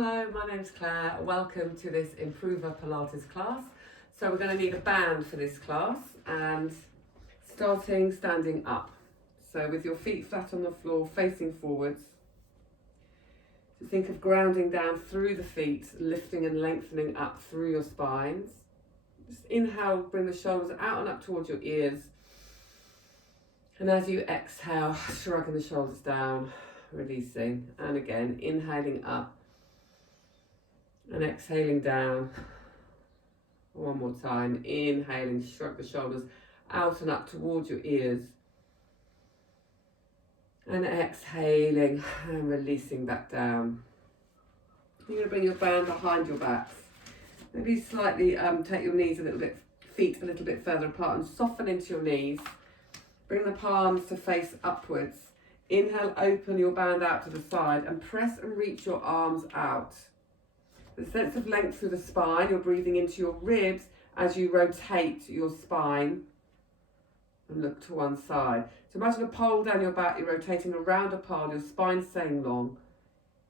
Hello, my name's Claire. Welcome to this Improver Pilates class. So we're going to need a band for this class and standing up. So with your feet flat on the floor, facing forwards. So think of grounding down through the feet, lifting and lengthening up through your spines. Just inhale, bring the shoulders out and up towards your ears. And as you exhale, shrugging the shoulders down, releasing. And again, inhaling up. And exhaling down. One more time. Inhaling, shrug the shoulders out and up towards your ears. And exhaling and releasing back down. You're going to bring your band behind your backs. Maybe slightly take your knees feet a little bit further apart and soften into your knees. Bring the palms to face upwards. Inhale, open your band out to the side and press and reach your arms out. The sense of length through the spine, you're breathing into your ribs as you rotate your spine and look to one side. So imagine a pole down your back, you're rotating around a pole, your spine's staying long.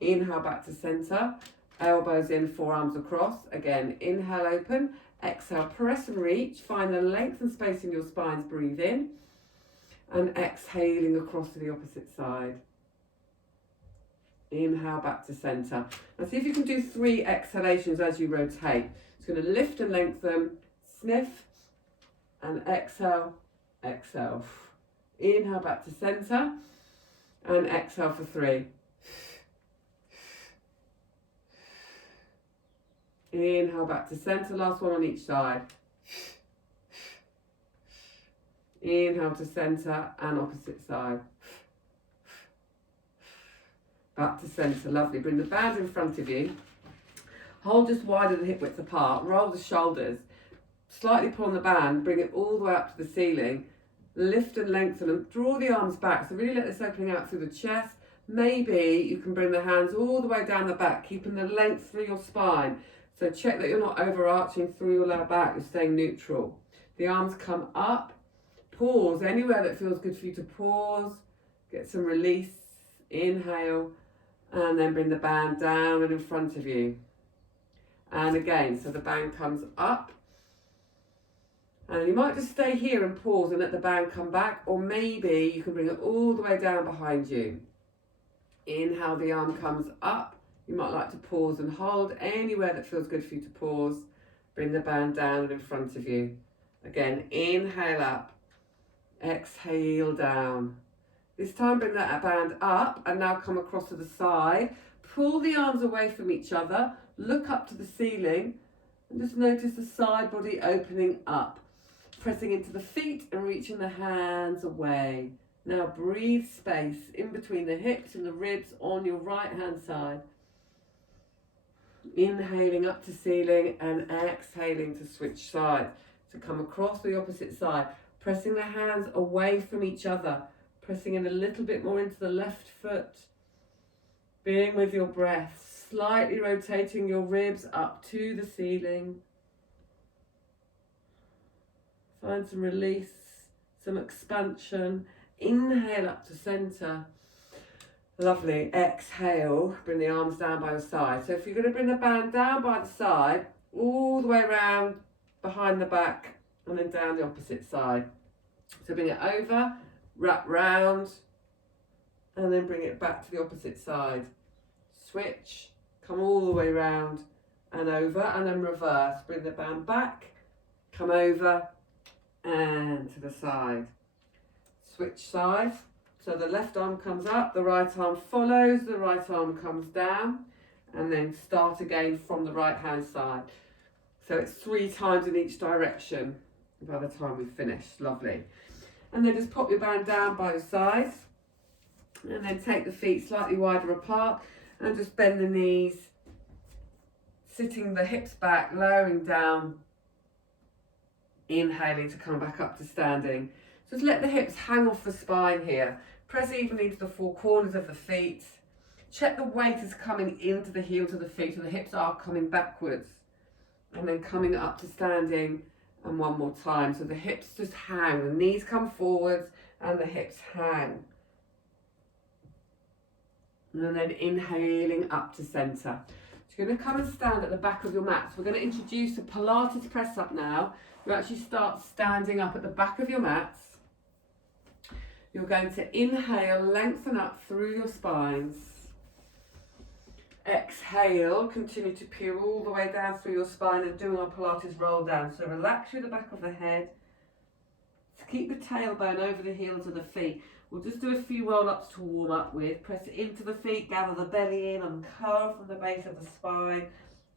Inhale back to center, elbows in, forearms across. Again, inhale, open, exhale, press and reach. Find the length and space in your spines, breathe in. And exhaling across to the opposite side. Inhale back to center. Now see if you can do 3 exhalations as you rotate. It's going to lift and lengthen, sniff, and exhale, exhale. Inhale back to center, and exhale for 3. Inhale back to center, last one on each side. Inhale to center and opposite side. Back to center, lovely. Bring the band in front of you. Hold just wider than hip width apart. Roll the shoulders. Slightly pull on the band. Bring it all the way up to the ceiling. Lift and lengthen and draw the arms back. So really let this opening out through the chest. Maybe you can bring the hands all the way down the back, keeping the length through your spine. So check that you're not overarching through your lower back. You're staying neutral. The arms come up. Pause anywhere that feels good for you to pause. Get some release. Inhale. And then bring the band down and in front of you. And again, so the band comes up. And you might just stay here and pause and let the band come back. Or maybe you can bring it all the way down behind you. Inhale, the arm comes up. You might like to pause and hold anywhere that feels good for you to pause. Bring the band down and in front of you. Again, inhale up. Exhale down. This time bring that band up and now come across to the side. Pull the arms away from each other. Look up to the ceiling and just notice the side body opening up. Pressing into the feet and reaching the hands away. Now breathe space in between the hips and the ribs on your right hand side. Inhaling up to ceiling and exhaling to switch sides. To come across the opposite side. Pressing the hands away from each other. Pressing in a little bit more into the left foot. Being with your breath. Slightly rotating your ribs up to the ceiling. Find some release, some expansion. Inhale up to center. Lovely. Exhale. Bring the arms down by your side. So if you're going to bring the band down by the side, all the way around behind the back and then down the opposite side. So bring it over. Wrap round and then bring it back to the opposite side. Switch, come all the way round and over and then reverse. Bring the band back, come over and to the side. Switch sides. So the left arm comes up, the right arm follows, the right arm comes down and then start again from the right hand side. So it's 3 times in each direction by the time we've finished. Lovely. And then just pop your band down by the sides. And then take the feet slightly wider apart. And just bend the knees. Sitting the hips back, lowering down. Inhaling to come back up to standing. Just let the hips hang off the spine here. Press evenly to the 4 corners of the feet. Check the weight is coming into the heels of the feet and the hips are coming backwards. And then coming up to standing. And one more time, so the hips just hang, the knees come forwards and the hips hang. And then inhaling up to center. You're going to come and stand at the back of your mat. So we're going to introduce a Pilates press up now. You actually start standing up at the back of your mats. You're going to inhale, lengthen up through your spines. Exhale, continue to peel all the way down through your spine and doing our Pilates roll down. So relax through the back of the head. Keep the tailbone over the heels of the feet. We'll just do a few roll-ups to warm up with. Press into the feet, gather the belly in, and curl from the base of the spine,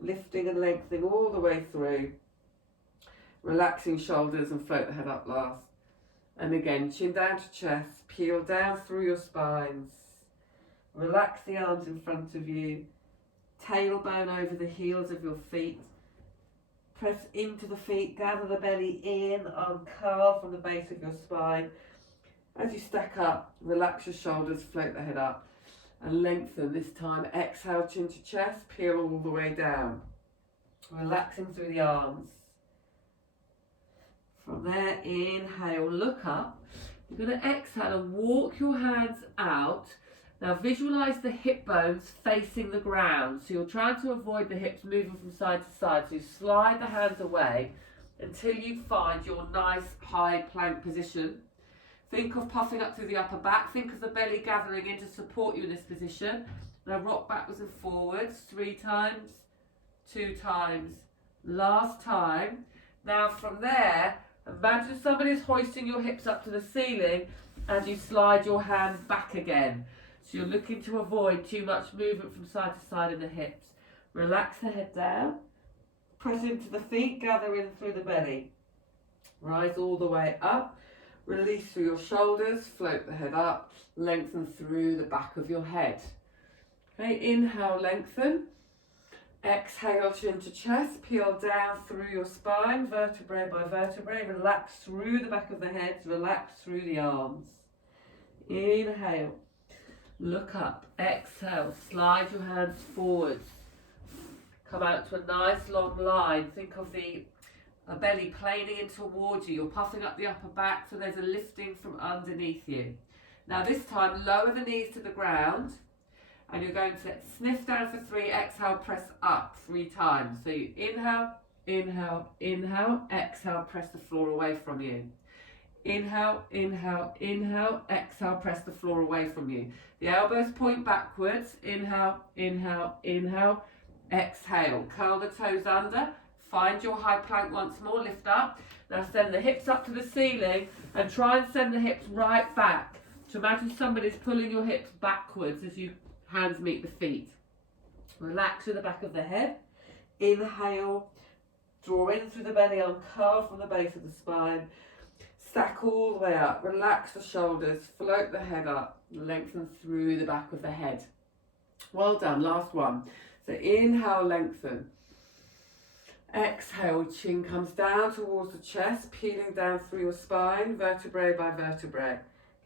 lifting and lengthening all the way through. Relaxing shoulders and float the head up last. And again, chin down to chest, peel down through your spines. Relax the arms in front of you. Tailbone over the heels of your feet. Press into the feet, gather the belly in, uncurl from the base of your spine. As you stack up, relax your shoulders, float the head up, and lengthen this time. Exhale, chin to chest, peel all the way down. Relaxing through the arms. From there, inhale, look up. You're going to exhale and walk your hands out. Now visualise the hip bones facing the ground. So you're trying to avoid the hips moving from side to side. So you slide the hands away until you find your nice high plank position. Think of puffing up through the upper back. Think of the belly gathering in to support you in this position. Now rock backwards and forwards 3 times, 2 times, last time. Now from there, imagine somebody's hoisting your hips up to the ceiling and you slide your hands back again. So you're looking to avoid too much movement from side to side in the hips. Relax the head down. Press into the feet, gather in through the belly. Rise all the way up. Release through your shoulders, float the head up, lengthen through the back of your head. Okay, inhale, lengthen. Exhale, chin to chest, peel down through your spine, vertebrae by vertebrae. Relax through the back of the head, relax through the arms. Inhale, look up. Exhale, slide your hands forwards. Come out to a nice long line. Think of the belly planing in towards you. You're puffing up the upper back, so there's a lifting from underneath you. Now this time, lower the knees to the ground. And you're going to sniff down for 3, exhale, press up 3 times. So you inhale, inhale, inhale, exhale, press the floor away from you. Inhale, inhale, inhale, exhale, press the floor away from you. The elbows point backwards, inhale, inhale, inhale, exhale. Curl the toes under, find your high plank once more, lift up. Now send the hips up to the ceiling and try and send the hips right back. So imagine somebody's pulling your hips backwards as you hands meet the feet. Relax to the back of the head. Inhale, draw in through the belly, uncurl from the base of the spine. Stack all the way up. Relax the shoulders, float the head up, lengthen through the back of the head. Well done, last one. So inhale, lengthen. Exhale, chin comes down towards the chest, peeling down through your spine, vertebrae by vertebrae.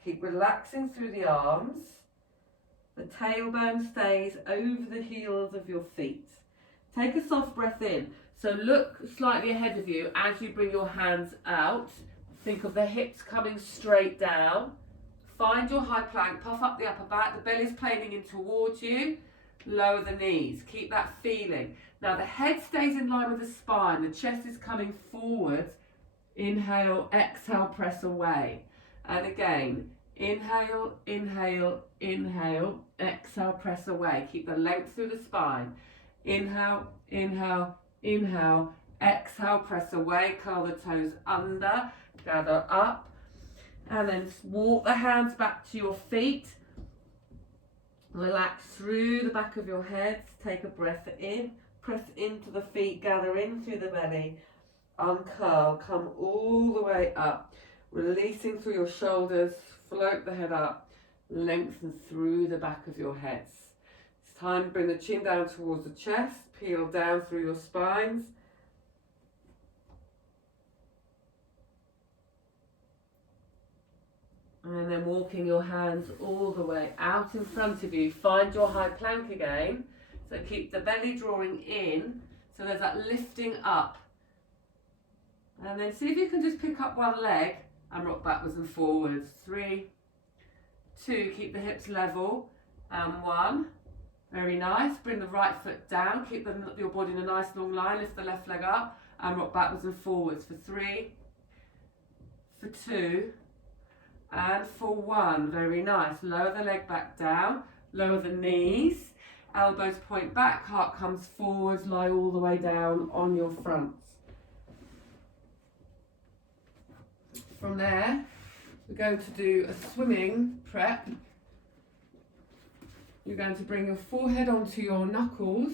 Keep relaxing through the arms. The tailbone stays over the heels of your feet. Take a soft breath in. So look slightly ahead of you as you bring your hands out. Think of the hips coming straight down. Find your high plank, puff up the upper back. The belly's planing in towards you. Lower the knees. Keep that feeling. Now the head stays in line with the spine. The chest is coming forward. Inhale, exhale, press away. And again, inhale, inhale, inhale, exhale, press away. Keep the length through the spine. Inhale, inhale, inhale, exhale, press away, curl the toes under, gather up, and then walk the hands back to your feet. Relax through the back of your head, take a breath in, press into the feet, gather in through the belly, uncurl, come all the way up, releasing through your shoulders, float the head up, lengthen through the back of your heads. It's time to bring the chin down towards the chest, peel down through your spines. And then walking your hands all the way out in front of you. Find your high plank again. So keep the belly drawing in. So there's that lifting up. And then see if you can just pick up one leg and rock backwards and forwards. 3, 2, keep the hips level. And 1. Very nice. Bring the right foot down. Keep your body in a nice long line. Lift the left leg up and rock backwards and forwards for 3, for 2, and for 1. Very nice. Lower the leg back down. Lower the knees. Elbows point back. Heart comes forwards. Lie all the way down on your fronts. From there, we're going to do a swimming prep. You're going to bring your forehead onto your knuckles.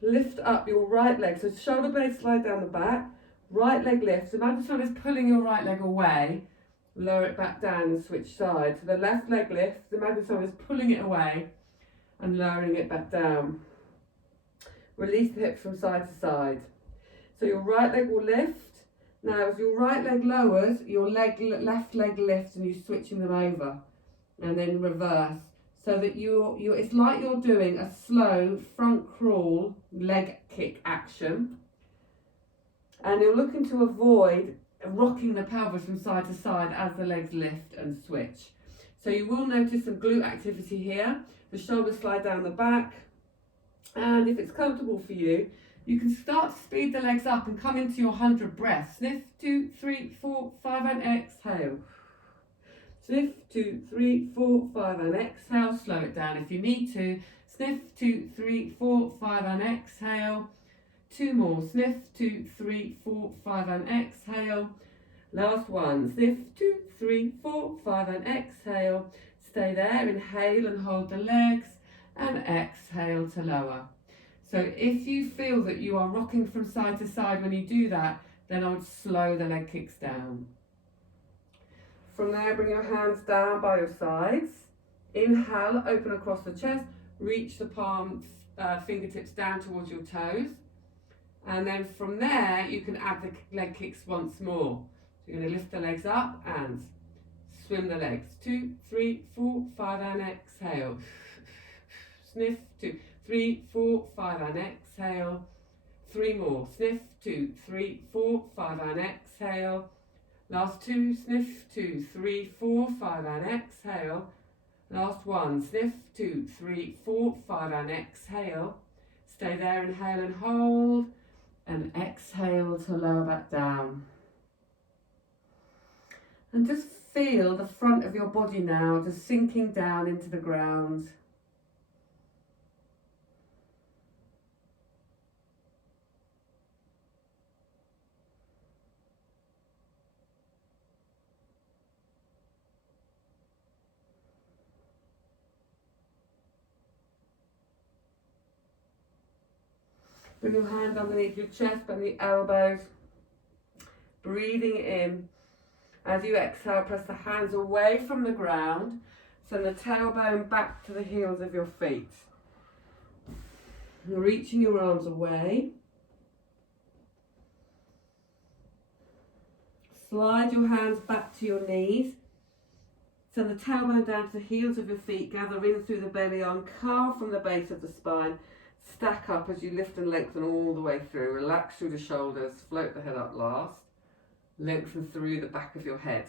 Lift up your right leg. So shoulder blades slide down the back. Right leg lifts. Imagine someone is pulling your right leg away. Lower it back down and switch sides. So the left leg lifts. Imagine someone is pulling it away and lowering it back down. Release the hips from side to side. So your right leg will lift. Now as your right leg lowers, your left leg lifts and you're switching them over. And then reverse. So that it's like you're doing a slow front crawl leg kick action. And you're looking to avoid rocking the pelvis from side to side as the legs lift and switch. So you will notice some glute activity here. The shoulders slide down the back. And if it's comfortable for you, you can start to speed the legs up and come into your 100 breaths. Sniff, 2, 3, 4, 5 and exhale. Sniff, 2, 3, 4, 5 and exhale. Slow it down if you need to. Sniff, 2, 3, 4, 5 and exhale. 2 more. Sniff, 2, 3, 4, 5 and exhale. Last one. Sniff, 2, 3, 4, 5 and exhale. Stay there. Inhale and hold the legs and exhale to lower. So if you feel that you are rocking from side to side when you do that, then I would slow the leg kicks down. From there, bring your hands down by your sides. Inhale, open across the chest. Reach the palms, fingertips down towards your toes. And then from there, you can add the leg kicks once more. So you're going to lift the legs up and swim the legs. 2, 3, 4, 5 and exhale. Sniff, 2, 3, 4, 5 and exhale. 3 more. Sniff, 2, 3, 4, 5 and exhale. Last 2, sniff, 2, 3, 4, 5 and exhale. Last 1, sniff, 2, 3, 4, 5 and exhale. Stay there, inhale and hold. And exhale to lower back down. And just feel the front of your body now just sinking down into the ground. Bring your hand underneath your chest, bend the elbows. Breathing in. As you exhale, press the hands away from the ground. Send the tailbone back to the heels of your feet. Reaching your arms away. Slide your hands back to your knees. Send the tailbone down to the heels of your feet. Gather in through the belly, uncurl from the base of the spine. Stack up as you lift and lengthen all the way through. Relax through the shoulders. Float the head up last. Lengthen through the back of your head.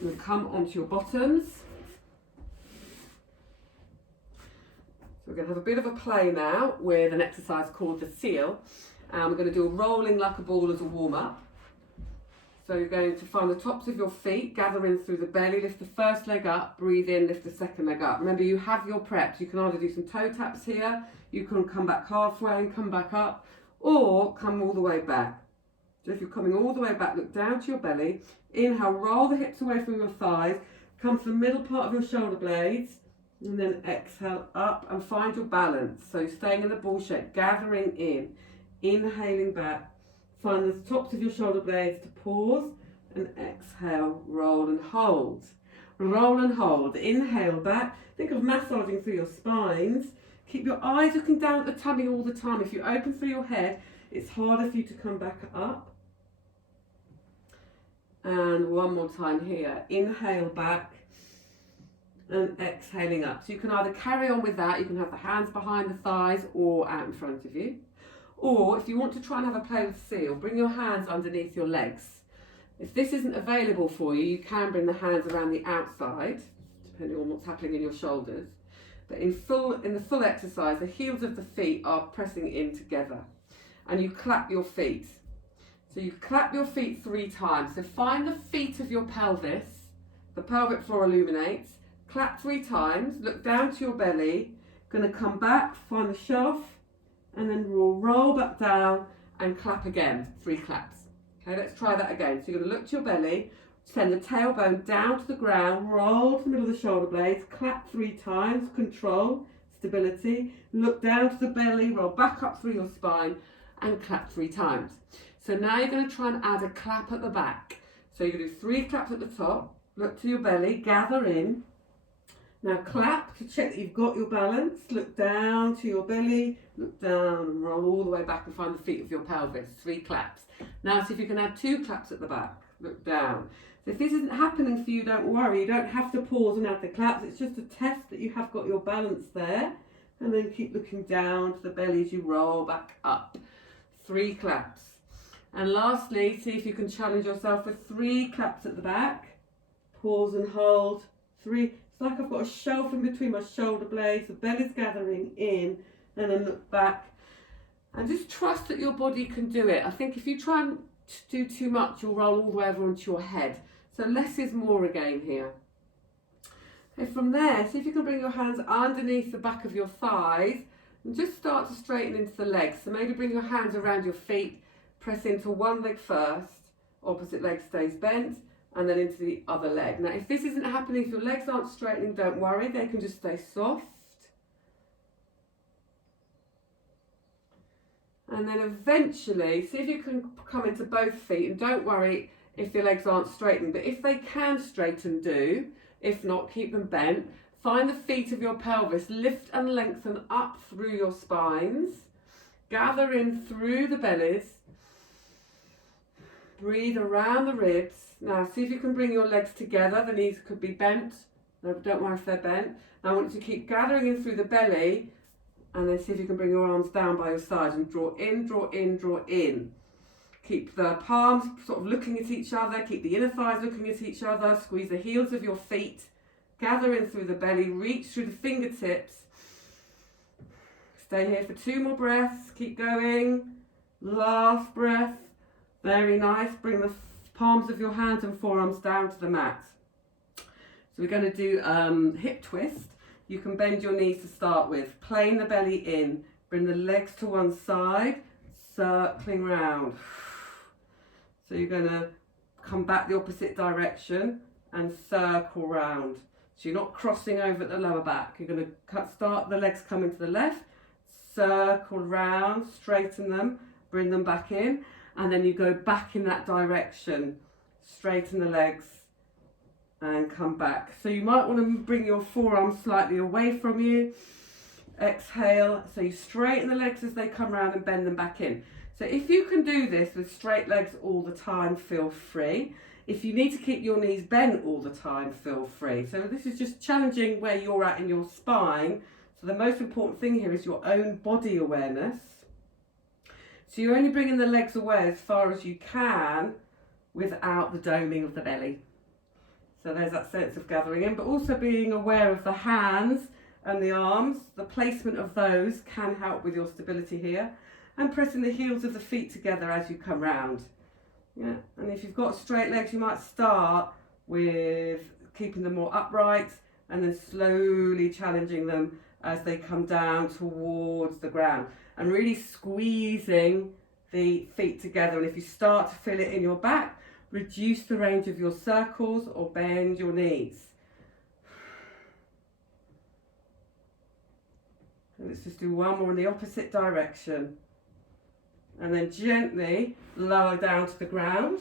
You'll come onto your bottoms. So we're going to have a bit of a play now with an exercise called the seal. And we're going to do a rolling like a ball as a warm-up. So you're going to find the tops of your feet, gather in through the belly, lift the first leg up, breathe in, lift the second leg up. Remember, you have your preps. You can either do some toe taps here, you can come back halfway and come back up, or come all the way back. So if you're coming all the way back, look down to your belly, inhale, roll the hips away from your thighs, come to the middle part of your shoulder blades, and then exhale up and find your balance. So staying in the ball shape, gathering in, inhaling back. Find the tops of your shoulder blades to pause and exhale, roll and hold. Roll and hold. Inhale back. Think of massaging through your spines. Keep your eyes looking down at the tummy all the time. If you open through your head, it's harder for you to come back up. And one more time here. Inhale back and exhaling up. So you can either carry on with that. You can have the hands behind the thighs or out in front of you. Or if you want to try and have a play with seal, bring your hands underneath your legs. If this isn't available for you, you can bring the hands around the outside, depending on what's happening in your shoulders. But in the full exercise, the heels of the feet are pressing in together. And you clap your feet. So you clap your feet 3 times. So find the feet of your pelvis, the pelvic floor illuminates, clap 3 times, look down to your belly, going to come back, find the shelf, and then we'll roll back down and clap again, 3 claps. Okay, let's try that again. So you're going to look to your belly, send the tailbone down to the ground, roll to the middle of the shoulder blades, clap 3 times, control, stability, look down to the belly, roll back up through your spine, and clap 3 times. So now you're going to try and add a clap at the back. So you're going to do 3 claps at the top, look to your belly, gather in. Now clap to check that you've got your balance, look down to your belly, look down and roll all the way back and find the feet of your pelvis, 3 claps. Now see if you can add 2 claps at the back, look down. So if this isn't happening for you, don't worry, you don't have to pause and add the claps, it's just a test that you have got your balance there. And then keep looking down to the belly as you roll back up. 3 claps. And lastly, see if you can challenge yourself with 3 claps at the back. Pause and hold. 3. It's like I've got a shelf in between my shoulder blades. The belly's gathering in. And then look back. And just trust that your body can do it. I think if you try and do too much, you'll roll all the way over onto your head. So less is more again here. Okay, from there, see if you can bring your hands underneath the back of your thighs. And just start to straighten into the legs. So maybe bring your hands around your feet. Press into one leg first, opposite leg stays bent, and then into the other leg. Now, if this isn't happening, if your legs aren't straightening, don't worry, they can just stay soft. And then eventually, see if you can come into both feet, and don't worry if your legs aren't straightening, but if they can straighten, do. If not, keep them bent. Find the feet of your pelvis, lift and lengthen up through your spines. Gather in through the bellies. Breathe around the ribs. Now see if you can bring your legs together. The knees could be bent. No, don't worry if they're bent. Now I want you to keep gathering in through the belly, and then see if you can bring your arms down by your sides and draw in, draw in, draw in. Keep the palms sort of looking at each other. Keep the inner thighs looking at each other. Squeeze the heels of your feet. Gather in through the belly. Reach through the fingertips. Stay here for 2 more breaths. Keep going. Last breath. Very nice. Bring the palms of your hands and forearms down to the mat. So we're going to do hip twist. You can bend your knees to start with. Plane the belly in. Bring the legs to one side. Circling round. So you're going to come back the opposite direction and circle round. So you're not crossing over at the lower back. You're going to start the legs coming to the left. Circle round. Straighten them. Bring them back in. And then you go back in that direction, straighten the legs and come back. So you might want to bring your forearms slightly away from you. Exhale, so you straighten the legs as they come round and bend them back in. So if you can do this with straight legs all the time, feel free. If you need to keep your knees bent all the time, feel free. So this is just challenging where you're at in your spine. So the most important thing here is your own body awareness. So you're only bringing the legs away as far as you can without the doming of the belly. So there's that sense of gathering in, but also being aware of the hands and the arms. The placement of those can help with your stability here. And pressing the heels of the feet together as you come round. Yeah, and if you've got straight legs, you might start with keeping them more upright and then slowly challenging them as they come down towards the ground. And really squeezing the feet together. And if you start to feel it in your back, reduce the range of your circles or bend your knees. And let's just do one more in the opposite direction. And then gently lower down to the ground.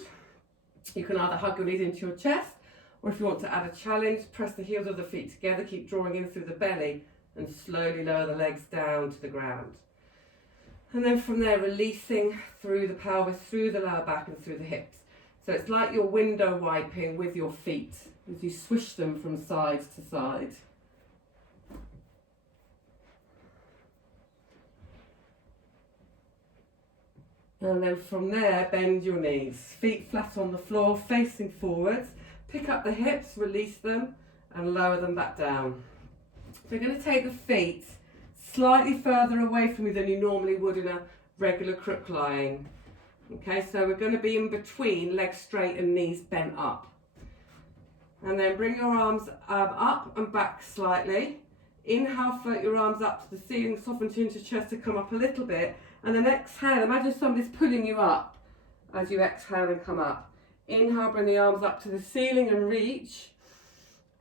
You can either hug your knees into your chest, or if you want to add a challenge, press the heels of the feet together, keep drawing in through the belly, and slowly lower the legs down to the ground. And then from there, releasing through the pelvis, through the lower back and through the hips. So it's like you're window wiping with your feet as you swish them from side to side. And then from there, bend your knees. Feet flat on the floor, facing forwards. Pick up the hips, release them and lower them back down. So you're going to take the feet slightly further away from you than you normally would in a regular crook lying. Okay, so we're going to be in between, legs straight and knees bent up. And then bring your arms up and back slightly. Inhale, float your arms up to the ceiling, soften chin to chest to come up a little bit. And then exhale, imagine somebody's pulling you up as you exhale and come up. Inhale, bring the arms up to the ceiling and reach.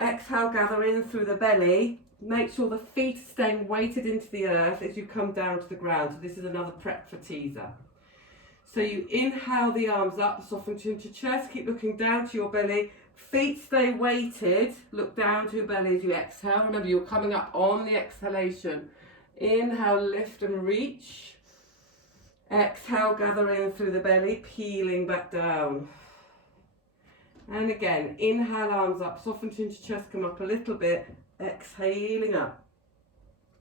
Exhale, gather in through the belly. Make sure the feet are staying weighted into the earth as you come down to the ground. So this is another prep for teaser. So you inhale the arms up, soften chin to chest, keep looking down to your belly. Feet stay weighted, look down to your belly as you exhale. Remember, you're coming up on the exhalation. Inhale, lift and reach. Exhale, gather in through the belly, peeling back down. And again, inhale, arms up, soften chin to chest, come up a little bit. Exhaling up.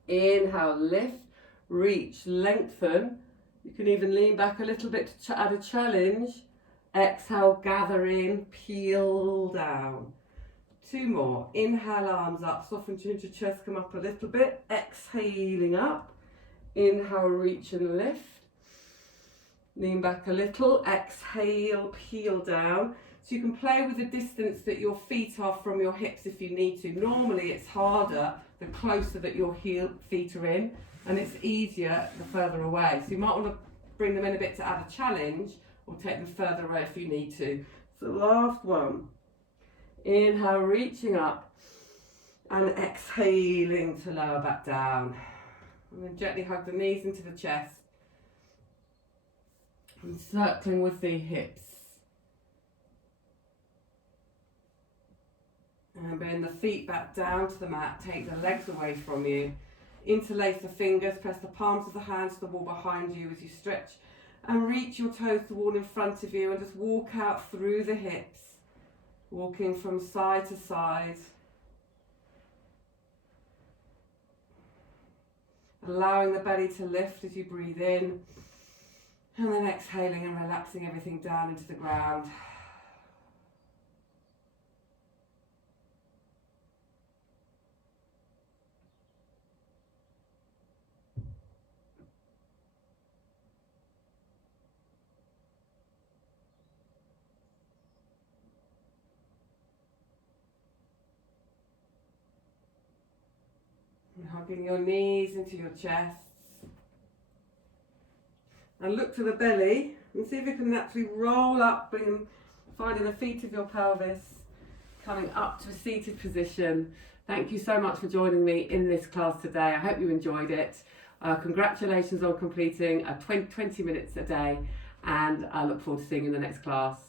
Inhale, lift, reach, lengthen. You can even lean back a little bit to add a challenge. Exhale, gather in, peel down. 2 more. Inhale, arms up, soften chin to chest, come up a little bit. Exhaling up. Inhale, reach and lift. Lean back a little. Exhale, peel down. So you can play with the distance that your feet are from your hips if you need to. Normally it's harder the closer that your feet are in, and it's easier the further away. So you might want to bring them in a bit to add a challenge, or take them further away if you need to. So last one. Inhale, reaching up, and exhaling to lower back down. And then gently hug the knees into the chest, and circling with the hips. And bring the feet back down to the mat, take the legs away from you. Interlace the fingers, press the palms of the hands to the wall behind you as you stretch and reach your toes to the wall in front of you, and just walk out through the hips, walking from side to side. Allowing the belly to lift as you breathe in, and then exhaling and relaxing everything down into the ground. And hugging your knees into your chest. And look to the belly and see if you can naturally roll up, finding the feet of your pelvis, coming up to a seated position. Thank you so much for joining me in this class today. I hope you enjoyed it. Congratulations on completing 20 minutes a day, and I look forward to seeing you in the next class.